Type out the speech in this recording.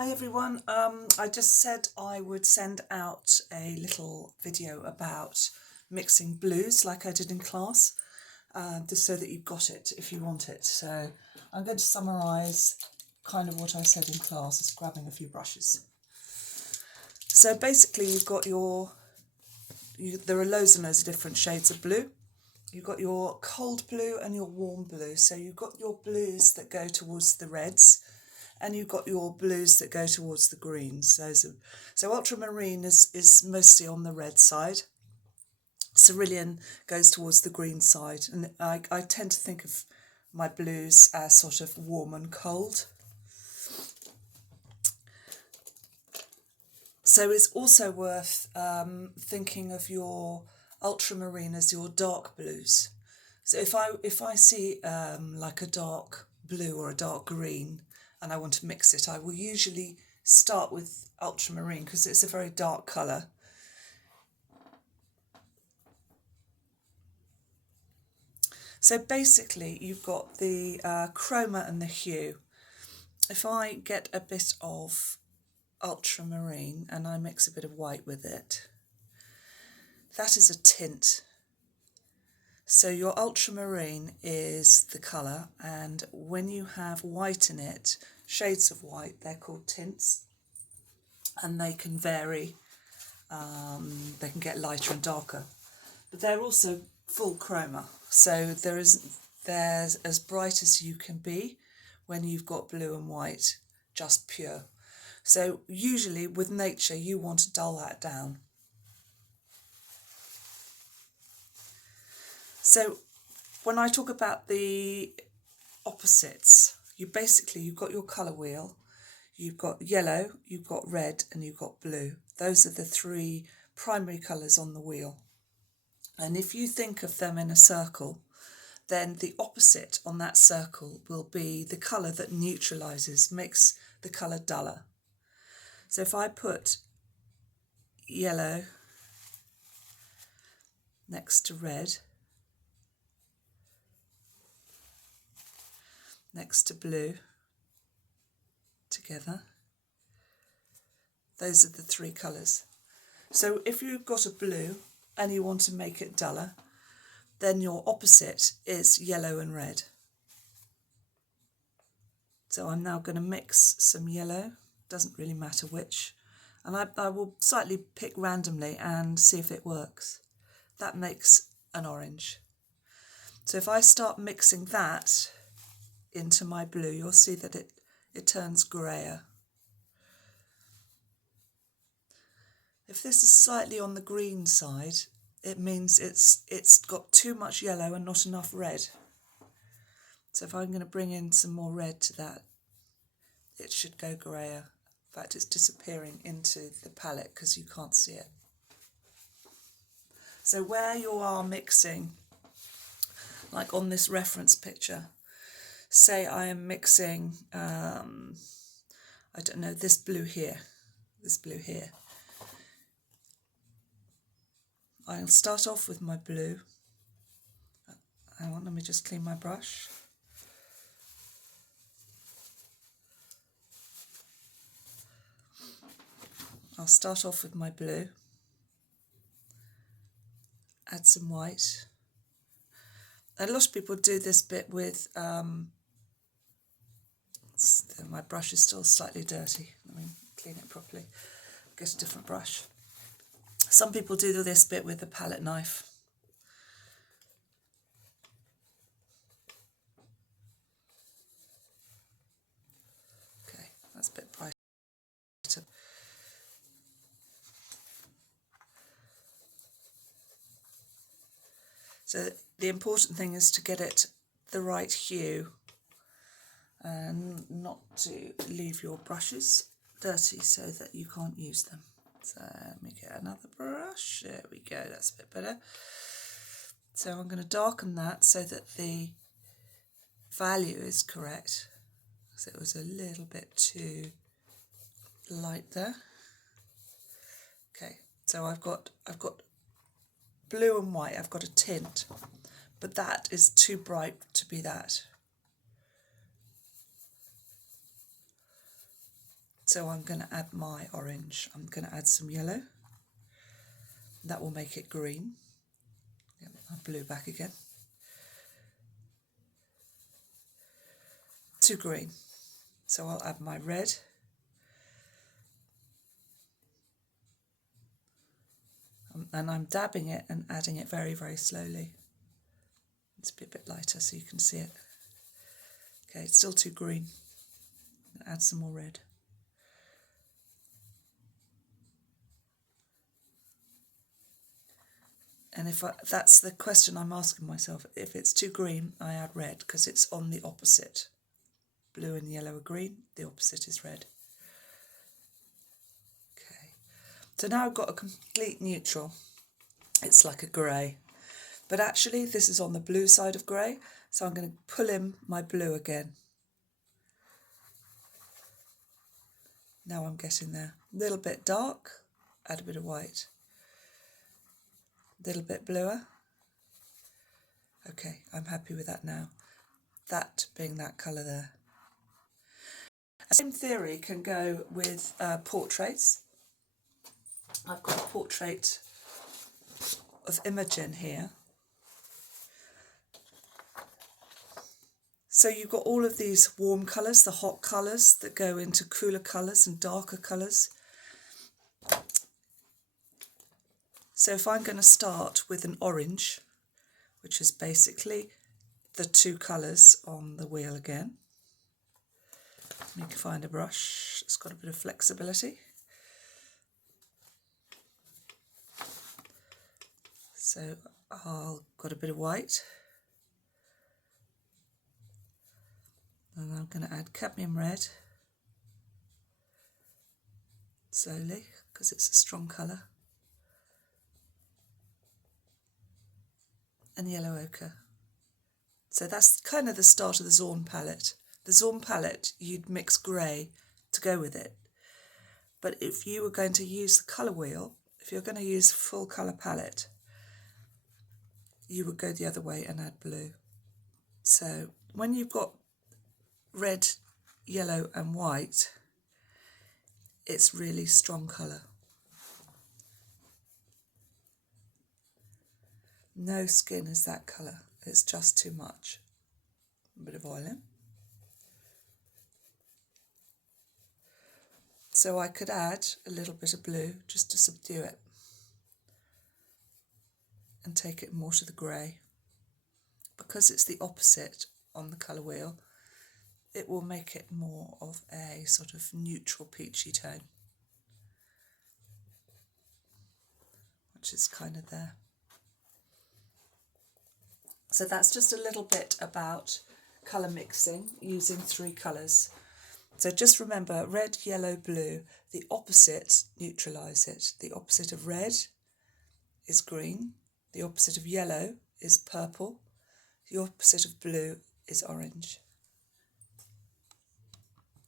Hi everyone, I just said I would send out a little video about mixing blues like I did in class, just so that you've got it if you want it. So I'm going to summarise kind of what I said in class, just grabbing a few brushes. So basically you've got there are loads and loads of different shades of blue. You've got your cold blue and your warm blue. So you've got your blues that go towards the reds, and you've got your blues that go towards the greens. So ultramarine is mostly on the red side. Cerulean goes towards the green side, and I tend to think of my blues as sort of warm and cold. So it's also worth thinking of your ultramarine as your dark blues. So if I see like a dark blue or a dark green and I want to mix it, I will usually start with ultramarine because it's a very dark colour. So basically you've got the chroma and the hue. If I get a bit of ultramarine and I mix a bit of white with it, that is a tint. So your ultramarine is the colour, and when you have white in it, shades of white, they're called tints, and they can vary. They can get lighter and darker, but they're also full chroma. So they're as bright as you can be when you've got blue and white, just pure. So usually with nature, you want to dull that down. So when I talk about the opposites, you've got your colour wheel, you've got yellow, you've got red, and you've got blue. Those are the three primary colours on the wheel. And if you think of them in a circle, then the opposite on that circle will be the colour that neutralises, makes the colour duller. So if I put yellow next to red, next to blue, together, those are the three colours. So if you've got a blue and you want to make it duller, then your opposite is yellow and red. So I'm now going to mix some yellow, doesn't really matter which, and I will slightly pick randomly and see if it works. That makes an orange. So if I start mixing that into my blue, you'll see that it turns greyer. If this is slightly on the green side, it means it's got too much yellow and not enough red. So if I'm going to bring in some more red to that, it should go greyer. In fact, it's disappearing into the palette because you can't see it. So where you are mixing, like on this reference picture, say I am mixing, I don't know, this blue here. I'll start off with my blue. Hang on, let me just clean my brush. I'll start off with my blue, add some white. A lot of people do this bit with, my brush is still slightly dirty. Let me clean it properly. Get a different brush. Some people do this bit with a palette knife. Okay, that's a bit brighter. So the important thing is to get it the right hue and not to leave your brushes dirty so that you can't use them. So let me get another brush. There we go, that's a bit better. So I'm going to darken that so that the value is correct, because it was a little bit too light there. Okay, so I've got blue and white, I've got a tint, but that is too bright to be that. So I'm going to add my orange. I'm going to add some yellow. That will make it green. Get my blue back again. To green. So I'll add my red. And I'm dabbing it and adding it very, very slowly. It's a bit lighter so you can see it. Okay, it's still too green. Add some more red. And that's the question I'm asking myself. If it's too green, I add red because it's on the opposite. Blue and yellow are green, the opposite is red. Okay, so now I've got a complete neutral. It's like a grey. But actually this is on the blue side of grey, so I'm going to pull in my blue again. Now I'm getting there. A little bit dark, add a bit of white. A little bit bluer. Okay, I'm happy with that now. That being that colour there. The same theory can go with portraits. I've got a portrait of Imogen here. So you've got all of these warm colours, the hot colours that go into cooler colours and darker colours. So if I'm going to start with an orange, which is basically the two colours on the wheel again. You can find a brush, it's got a bit of flexibility. So I've got a bit of white. And I'm going to add cadmium red. Slowly, because it's a strong colour. And yellow ochre. So that's kind of the start of the Zorn palette. The Zorn palette, you'd mix grey to go with it. But if you were going to use the colour wheel, if you're going to use a full colour palette, you would go the other way and add blue. So when you've got red, yellow and white, it's really strong colour. No skin is that colour, it's just too much. A bit of oil in. So I could add a little bit of blue just to subdue it and take it more to the grey. Because it's the opposite on the colour wheel, it will make it more of a sort of neutral peachy tone, which is kind of there. So that's just a little bit about colour mixing using three colours. So just remember, red, yellow, blue, the opposite, neutralise it. The opposite of red is green, the opposite of yellow is purple, the opposite of blue is orange.